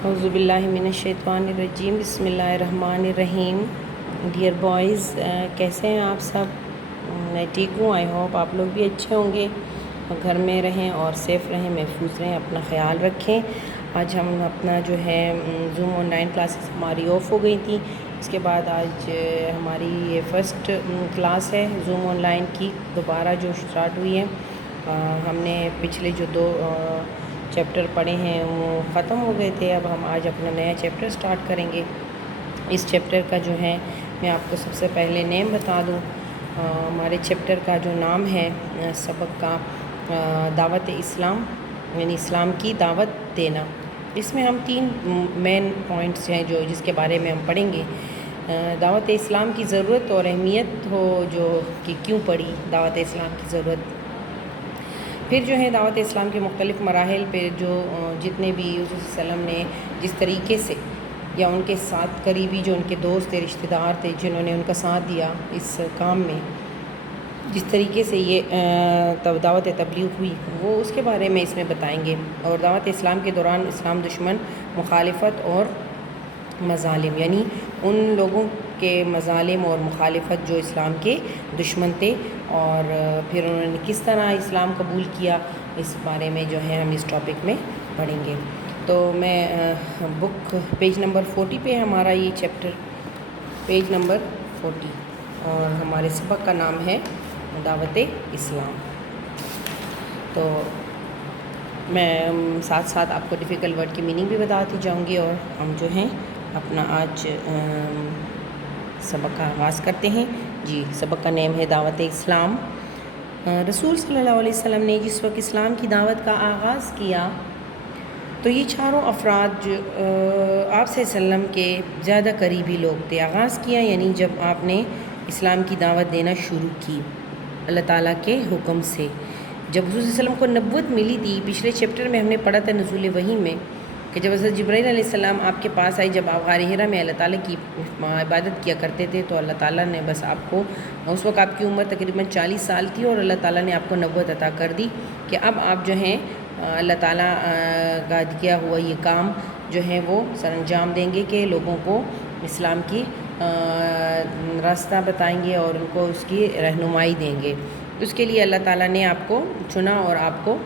اعوذ باللہ من الشیطان الرجیم، بسم اللہ الرحمن الرحیم۔ ڈیئر بوائز، کیسے ہیں آپ سب؟ میں ٹھیک ہوں، آئی ہوپ آپ لوگ بھی اچھے ہوں گے، گھر میں رہیں اور سیف رہیں، محفوظ رہیں، اپنا خیال رکھیں۔ آج ہم اپنا جو ہے زوم آن لائن کلاسز ہماری آف ہو گئی تھیں، اس کے بعد آج ہماری یہ فرسٹ کلاس ہے زوم آن لائن کی، دوبارہ جو اسٹارٹ ہوئی ہے۔ ہم نے پچھلے جو دو چیپٹر پڑھے ہیں وہ ختم ہو گئے تھے، اب ہم آج اپنا نیا چیپٹر سٹارٹ کریں گے۔ اس چیپٹر کا جو ہے میں آپ کو سب سے پہلے نیم بتا دوں۔ ہمارے چیپٹر کا جو نام ہے سبق کا دعوت اسلام، یعنی اسلام کی دعوت دینا۔ اس میں ہم تین مین پوائنٹس ہیں جس کے بارے میں ہم پڑھیں گے۔ دعوت اسلام کی ضرورت اور اہمیت ہو جو کہ کیوں پڑی دعوت اسلام کی ضرورت۔ پھر جو ہے دعوت اسلام کے مختلف مراحل پہ جو جتنے بھی حضور صلی اللہ علیہ وسلم نے جس طریقے سے یا ان کے ساتھ قریبی جو ان کے دوست تھے، رشتہ دار تھے، جنہوں نے ان کا ساتھ دیا اس کام میں، جس طریقے سے یہ دعوت تبلیغ ہوئی، وہ اس کے بارے میں اس میں بتائیں گے۔ اور دعوت اسلام کے دوران اسلام دشمن مخالفت اور مظالم، یعنی ان لوگوں کے مظالم اور مخالفت جو اسلام کے دشمن تھے، اور پھر انہوں نے کس طرح اسلام قبول کیا، اس بارے میں جو ہے ہم اس ٹاپک میں پڑھیں گے۔ تو میں بک پیج نمبر 40 پہ ہمارا یہ چیپٹر، پیج نمبر 40، اور ہمارے سبق کا نام ہے دعوت اسلام۔ تو میں ساتھ ساتھ آپ کو ڈیفیکلٹ ورڈ کی میننگ بھی بتاتی جاؤں گی، اور ہم جو ہیں اپنا آج سبق کا آغاز کرتے ہیں۔ جی، سبق کا نیم ہے دعوت اسلام۔ رسول صلی اللہ علیہ وسلم نے جس وقت اسلام کی دعوت کا آغاز کیا تو یہ چاروں افراد جو آپ صلی اللہ علیہ وسلم کے زیادہ قریبی لوگ تھے۔ آغاز کیا یعنی جب آپ نے اسلام کی دعوت دینا شروع کی اللہ تعالیٰ کے حکم سے، جب حضور صلی اللہ علیہ وسلم کو نبوت ملی تھی۔ پچھلے چیپٹر میں ہم نے پڑھا تھا نزول وحی میں کہ جب حضرت جبرائیل علیہ السلام آپ کے پاس آئی، جب آپ غار حرا میں اللہ تعالیٰ کی عبادت کیا کرتے تھے، تو اللہ تعالیٰ نے بس آپ کو، اس وقت آپ کی عمر تقریباً 40 سال تھی، اور اللہ تعالیٰ نے آپ کو نبوت عطا کر دی کہ اب آپ جو ہیں اللہ تعالیٰ کا کیا ہوا یہ کام جو ہے وہ سر انجام دیں گے کہ لوگوں کو اسلام کی راستہ بتائیں گے اور ان کو اس کی رہنمائی دیں گے۔ اس کے لیے اللہ تعالیٰ نے آپ کو چنا اور آپ کو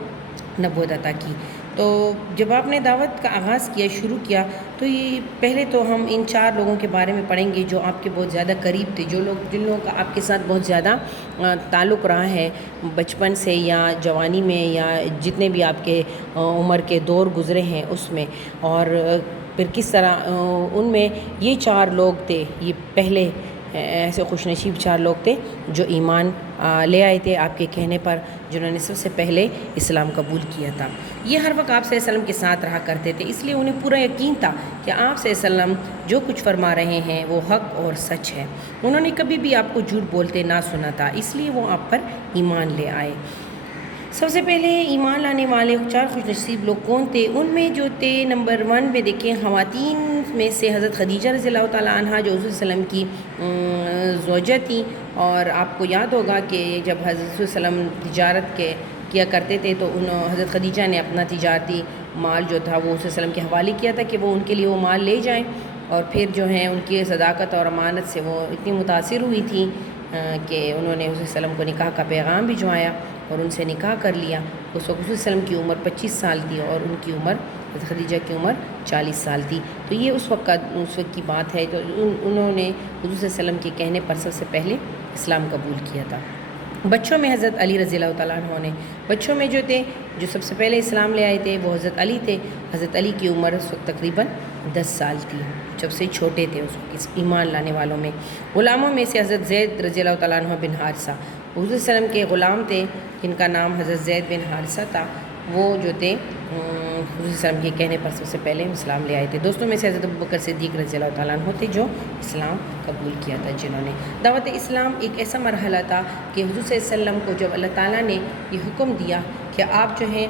نبوت عطا کی۔ تو جب آپ نے دعوت کا آغاز کیا، شروع کیا، تو یہ پہلے تو ہم ان 4 لوگوں کے بارے میں پڑھیں گے جو آپ کے بہت زیادہ قریب تھے، جن لوگوں کا آپ کے ساتھ بہت زیادہ تعلق رہا ہے بچپن سے یا جوانی میں، یا جتنے بھی آپ کے عمر کے دور گزرے ہیں اس میں، اور پھر کس طرح ان میں یہ 4 لوگ تھے، یہ پہلے ایسے خوش نصیب 4 لوگ تھے جو ایمان لے آئے تھے آپ کے کہنے پر، جنہوں نے سب سے پہلے اسلام قبول کیا تھا۔ یہ ہر وقت آپ صلی اللہ علیہ وسلم کے ساتھ رہا کرتے تھے، اس لیے انہیں پورا یقین تھا کہ آپ صلی اللہ علیہ وسلم جو کچھ فرما رہے ہیں وہ حق اور سچ ہے۔ انہوں نے کبھی بھی آپ کو جھوٹ بولتے نہ سنا تھا، اس لیے وہ آپ پر ایمان لے آئے۔ سب سے پہلے ایمان لانے والے 4 خوش نصیب لوگ کون تھے؟ ان میں جو تھے نمبر 1 میں دیکھیں، خواتین میں سے حضرت خدیجہ رضی اللہ تعالیٰ عنہ جو حضور صلی اللہ علیہ وسلم کی زوجہ تھیں، اور آپ کو یاد ہوگا کہ جب حضرت صلی اللہ علیہ وسلم تجارت کیا کرتے تھے تو حضرت خدیجہ نے اپنا تجارتی مال جو تھا وہ حضرت صلی اللہ علیہ وسلم کے حوالے کیا تھا کہ وہ ان کے لیے وہ مال لے جائیں، اور پھر جو ہے ان کی صداقت اور امانت سے وہ اتنی متاثر ہوئی تھی کہ انہوں نے حضرت صلی اللہ علیہ وسلم کو نکاح کا پیغام بھجوایا اور ان سے نکاح کر لیا۔ اس وقت حضرت صلی اللہ علیہ وسلم کی عمر 25 سال تھی اور ان کی عمر، حضرت خدیجہ کی عمر 40 سال تھی۔ تو یہ اس وقت کی بات ہے، تو انہوں نے حضور صلی اللہ علیہ وسلم کے کہنے پر سب سے پہلے اسلام قبول کیا تھا۔ بچوں میں حضرت علی رضی اللہ تعالیٰ عنہ نے، بچوں میں جو تھے جو سب سے پہلے اسلام لے آئے تھے وہ حضرت علی تھے۔ حضرت علی کی عمر اس وقت تقریباً 10 سال تھی، جب سے چھوٹے تھے اس وقت ایمان لانے والوں میں۔ غلاموں میں سے حضرت زید رضی اللہ تعالیٰ عنہ بن حارثہ، حضور صلی اللہ علیہ وسلم کے غلام تھے جن کا نام حضرت زید بن حارثہ تھا، وہ جو تھے حضور صلی اللہ علیہ وسلم کے کہنے پر سب سے پہلے اسلام لے آئے تھے۔ دوستوں میں سے حضرت ابوبکر صدیق رضی اللہ تعالیٰ عنہ تھے جو اسلام قبول کیا تھا، جنہوں نے دعوت اسلام ایک ایسا مرحلہ تھا کہ حضور صلی اللہ علیہ وسلم کو جب اللہ تعالیٰ نے یہ حکم دیا کہ آپ جو ہیں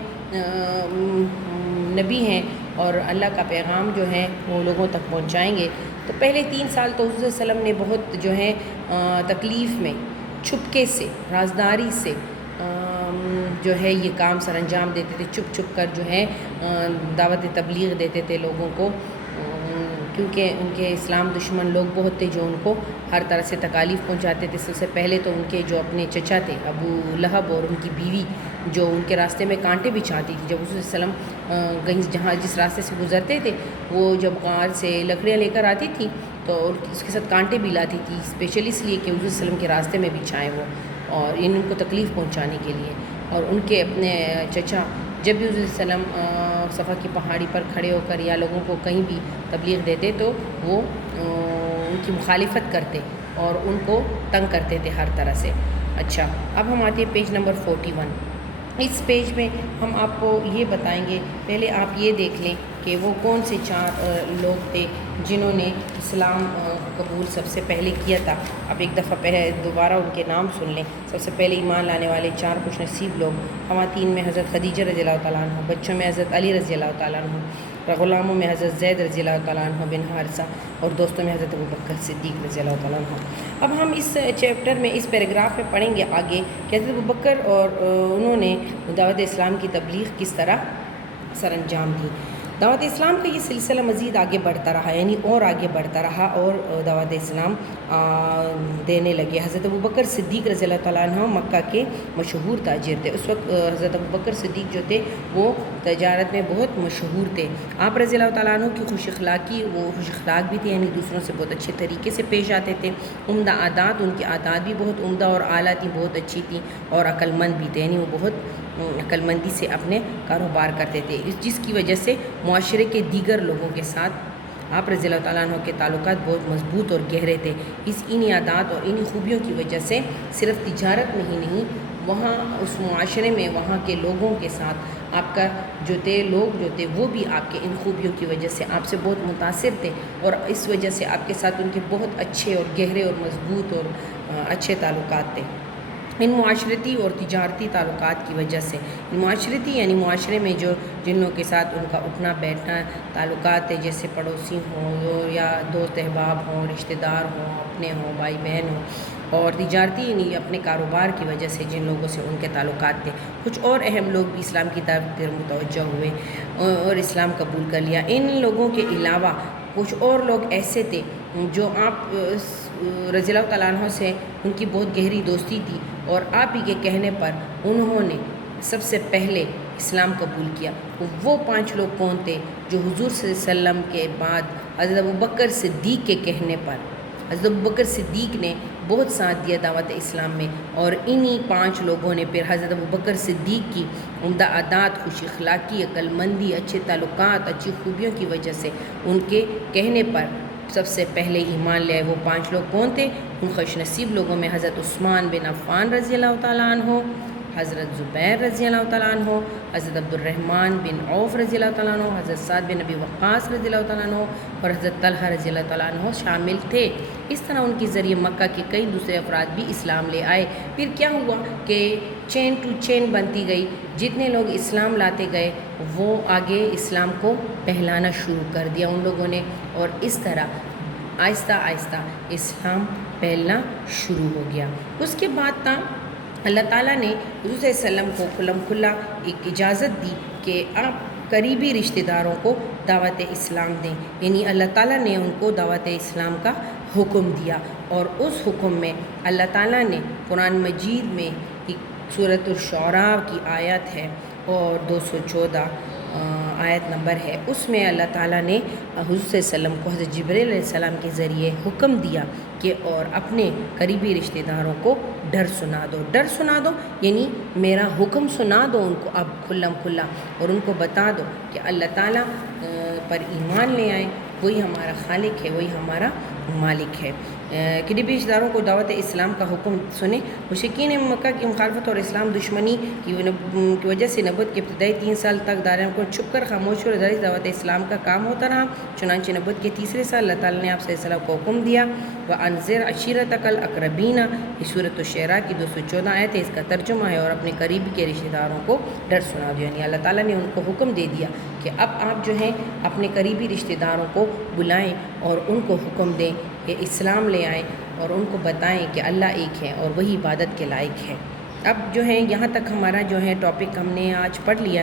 نبی ہیں اور اللہ کا پیغام جو ہے وہ لوگوں تک پہنچائیں گے، تو پہلے 3 سال تو حضور صلی اللہ علیہ وسلم نے بہت جو ہے تکلیف میں، چھپکے سے، رازداری سے جو ہے یہ کام سر انجام دیتے تھے، چھپ چھپ کر جو ہے دعوت تبلیغ دیتے تھے لوگوں کو، کیونکہ ان کے اسلام دشمن لوگ بہت تھے جو ان کو ہر طرح سے تکالیف پہنچاتے تھے۔ سب سے پہلے تو ان کے جو اپنے چچا تھے ابو لہب اور ان کی بیوی جو ان کے راستے میں کانٹے بچھاتی تھی، جب حضور صلی اللہ علیہ وسلم کہیں جس راستے سے گزرتے تھے وہ جب غار سے لکڑیاں لے کر آتی تھی تو اس کے ساتھ کانٹے بھی لاتی تھی، اسپیشلی اس لیے کہ حضور صلی اللہ علیہ وسلم کے راستے میں بچھائیں وہ، اور ان کو تکلیف پہنچانے کے لیے۔ اور ان کے اپنے چچا جب بھی حضور صلی اللہ علیہ وسلم صفا کی پہاڑی پر کھڑے ہو کر یا لوگوں کو کہیں بھی تبلیغ دیتے تو وہ ان کی مخالفت کرتے اور ان کو تنگ کرتے تھے ہر طرح سے۔ اچھا، اب ہم آتے ہیں پیج نمبر 41۔ اس پیج میں ہم آپ کو یہ بتائیں گے، پہلے آپ یہ دیکھ لیں کہ وہ کون سے 4 لوگ تھے جنہوں نے اسلام قبول سب سے پہلے کیا تھا۔ اب ایک دفعہ دوبارہ ان کے نام سن لیں۔ سب سے پہلے ایمان لانے والے 4 خوش نصیب لوگ، خواتین میں حضرت خدیجہ رضی اللہ تعالیٰ عنہ، بچوں میں حضرت علی رضی اللہ تعالیٰ عنہ، غلاموں میں حضرت زید رضی اللہ تعالیٰ عنہ بن حارثہ، اور دوستوں میں حضرت ابوبکر صدیق رضی اللہ تعالیٰ عنہ۔ اب ہم اس چیپٹر میں اس پیراگراف میں پڑھیں گے آگے کہ حضرت ابوبکر اور انہوں نے دعوت اسلام کی تبلیغ کس طرح سر انجام دی۔ دعوت اسلام کا یہ سلسلہ مزید آگے بڑھتا رہا، یعنی اور آگے بڑھتا رہا اور دعوت اسلام دینے لگے۔ حضرت ابوبکر صدیق رضی اللہ تعالیٰ عنہ مکہ کے مشہور تاجر تھے۔ اس وقت حضرت ابوبکر صدیق جو تھے وہ تجارت میں بہت مشہور تھے۔ آپ رضی اللہ تعالیٰ عنہ کی خوش اخلاقی، وہ خوش اخلاق بھی تھے، یعنی دوسروں سے بہت اچھے طریقے سے پیش آتے تھے۔ عمدہ عادات، ان کی عادات بھی بہت عمدہ اور اعلیٰ تھیں، بہت اچھی تھیں، اور عقل مند بھی تھے، یعنی وہ بہت عقل مندی سے اپنے کاروبار کرتے تھے، جس کی وجہ سے معاشرے کے دیگر لوگوں کے ساتھ آپ رضی اللہ تعالیٰ عنہ کے تعلقات بہت مضبوط اور گہرے تھے۔ انہی عادات اور انہی خوبیوں کی وجہ سے صرف تجارت میں ہی نہیں، وہاں اس معاشرے میں وہاں کے لوگوں کے ساتھ آپ کا جو تھے لوگ جو تھے وہ بھی آپ کے ان خوبیوں کی وجہ سے آپ سے بہت متاثر تھے، اور اس وجہ سے آپ کے ساتھ ان کے بہت اچھے اور گہرے اور مضبوط اور اچھے تعلقات تھے۔ ان معاشرتی اور تجارتی تعلقات کی وجہ سے، معاشرتی یعنی معاشرے میں جن لوگوں کے ساتھ ان کا اٹھنا بیٹھنا تعلقات ہے، جیسے پڑوسی ہوں یا دوست احباب ہوں، رشتہ دار ہوں، اپنے ہوں، بھائی بہن ہوں، اور تجارتی یعنی اپنے کاروبار کی وجہ سے جن لوگوں سے ان کے تعلقات تھے۔ کچھ اور اہم لوگ بھی اسلام کی طرف متوجہ ہوئے اور اسلام قبول کر لیا۔ ان لوگوں کے علاوہ کچھ اور لوگ ایسے تھے جو آپ رضی اللہ تعالیٰ عنہ سے ان کی بہت گہری دوستی تھی، اور آپ ہی کے کہنے پر انہوں نے سب سے پہلے اسلام قبول کیا۔ وہ 5 لوگ کون تھے جو حضور صلی اللہ علیہ وسلم کے بعد حضرت ابوبکر صدیق کے کہنے پر، حضرت ابوبکر صدیق نے بہت ساتھ دیا دعوت اسلام میں، اور انہی 5 لوگوں نے پھر حضرت ابوبکر صدیق کی عمدہ عادات، خوش اخلاقی، عقل مندی، اچھے تعلقات، اچھی خوبیوں کی وجہ سے ان کے کہنے پر سب سے پہلے ایمان لے آئے۔ وہ 5 لوگ کون تھے؟ ان خوش نصیب لوگوں میں حضرت عثمان بن عفان رضی اللہ تعالیٰ عنہ، حضرت زبیر رضی اللہ تعالیٰ عنہ، حضرت عبد الرحمن بن عوف رضی اللہ تعالیٰ عنہ، حضرت سعد بن ابی وقاص رضی اللہ تعالیٰ عنہ، اور حضرت طلحہ رضی اللہ تعالیٰ عنہ شامل تھے۔ اس طرح ان کے ذریعے مکہ کے کئی دوسرے افراد بھی اسلام لے آئے۔ پھر کیا ہوا کہ چین ٹو چین بنتی گئی، جتنے لوگ اسلام لاتے گئے وہ آگے اسلام کو پھیلانا شروع کر دیا ان لوگوں نے، اور اس طرح آہستہ آہستہ اسلام پھیلنا شروع ہو گیا۔ اس کے بعد تا اللہ تعالیٰ نے حضور صلی اللہ علیہ وسلم کو کھلم کھلا ایک اجازت دی کہ آپ قریبی رشتہ داروں کو دعوت اسلام دیں، یعنی اللہ تعالیٰ نے ان کو دعوت اسلام کا حکم دیا، اور اس حکم میں اللہ تعالیٰ نے قرآن مجید میں ایک سورۃ الشعراء کی آیت ہے اور 214 آیت نمبر ہے، اس میں اللہ تعالیٰ نے حضور صلی اللہ علیہ وسلم کو حضرت جبریل علیہ السلام کے ذریعے حکم دیا کہ اور اپنے قریبی رشتہ داروں کو ڈر سنا دو، ڈر سنا دو یعنی میرا حکم سنا دو ان کو اب کھلم کھلا، اور ان کو بتا دو کہ اللہ تعالیٰ پر ایمان لے آئیں، وہی ہمارا خالق ہے، وہی ہمارا مالک ہے۔ قریبی رشتہ داروں کو دعوت اسلام کا حکم سنیں۔ مشرکین مکہ کی مخالفت اور اسلام دشمنی کی وجہ سے نبوت کے ابتدائی 3 سال تک دائرہ کو چھپ کر خاموش اور دعوت اسلام کا کام ہوتا رہا۔ چنانچہ نبوت کے تیسرے سال اللہ تعالیٰ نے آپ صلی اللہ علیہ وسلم کو حکم دیا، وَأَنذِرْ عَشِيرَتَكَ الْأَقْرَبِينَ، یہ سورۃ الشعراء کی 214 آیت ہے، اس کا ترجمہ ہے، اور اپنے قریبی کے رشتہ داروں کو ڈر سنا دو، یعنی اللہ تعالیٰ نے ان کو حکم دے دیا کہ اب آپ جو ہیں اپنے قریبی رشتہ داروں کو بلائیں اور ان کو حکم دیں کہ اسلام لے آئیں، اور ان کو بتائیں کہ اللہ ایک ہے اور وہی عبادت کے لائق ہے۔ اب جو ہے یہاں تک ہمارا جو ہے ٹاپک ہم نے آج پڑھ لیا.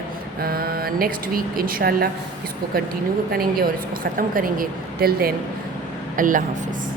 نیکسٹ ویک انشاءاللہ اس کو کنٹینیو کریں گے اور اس کو ختم کریں گے. ٹل دین اللہ حافظ.